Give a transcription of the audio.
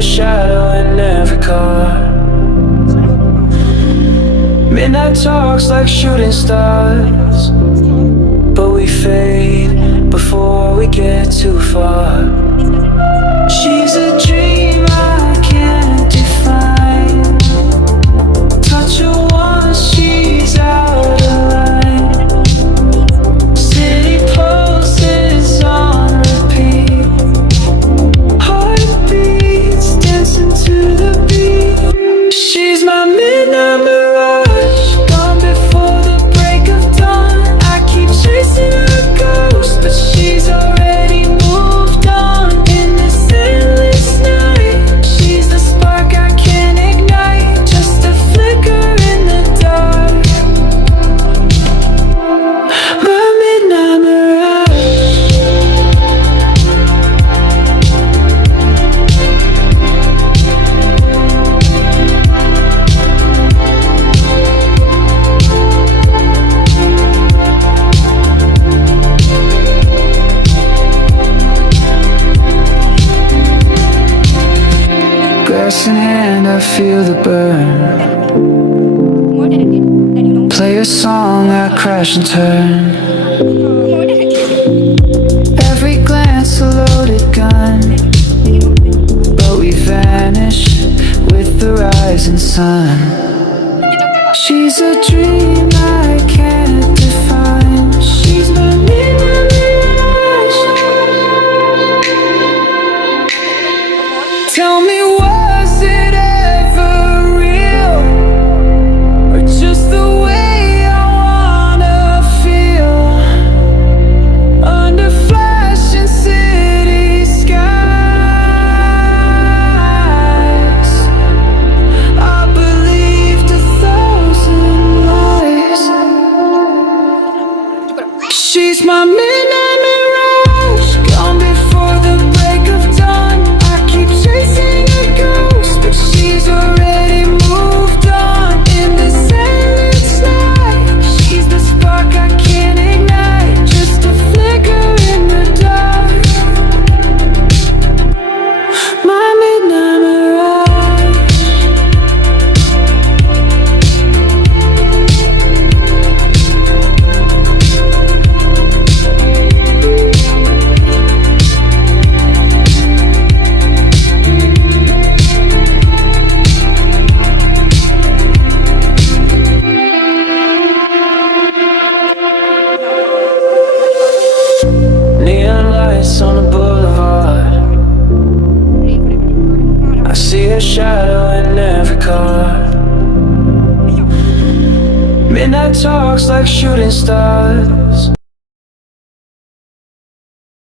a shadow in every car. Midnight talks like shooting stars, but we fade before we get too far. She's a dream I can't define. Touch her once, she's out of line. City pulses on repeat. Heartbeats dancing to the beat. She's my midnight mirage, gone before the break of dawn. I keep chasing her ghost, but she's already moved on in this endless night. She's the spark I can't ignite, just a flicker in the dark. My midnight mirage. Glass in hand, I feel the burn. More talented than you know. Play a song, I crash and turn. More talented. Every glance a loaded gun, but we vanish with the rising sun. She's a dream I can't define. She's my midnight mirage. Tell me, was it ever real, or just the way I wanna feel? Under flashing city skies, I believed 1,000 lies. She's my midnight mirage, gone before the break of dawn. I keep chasing a ghost, but she's already moved on in this endless night. She's the spark I can't ignite, just a flicker in the dark. My midnight mirage. Neon lights on the boulevard, I see a shadow in every car. Midnight talks like shooting stars,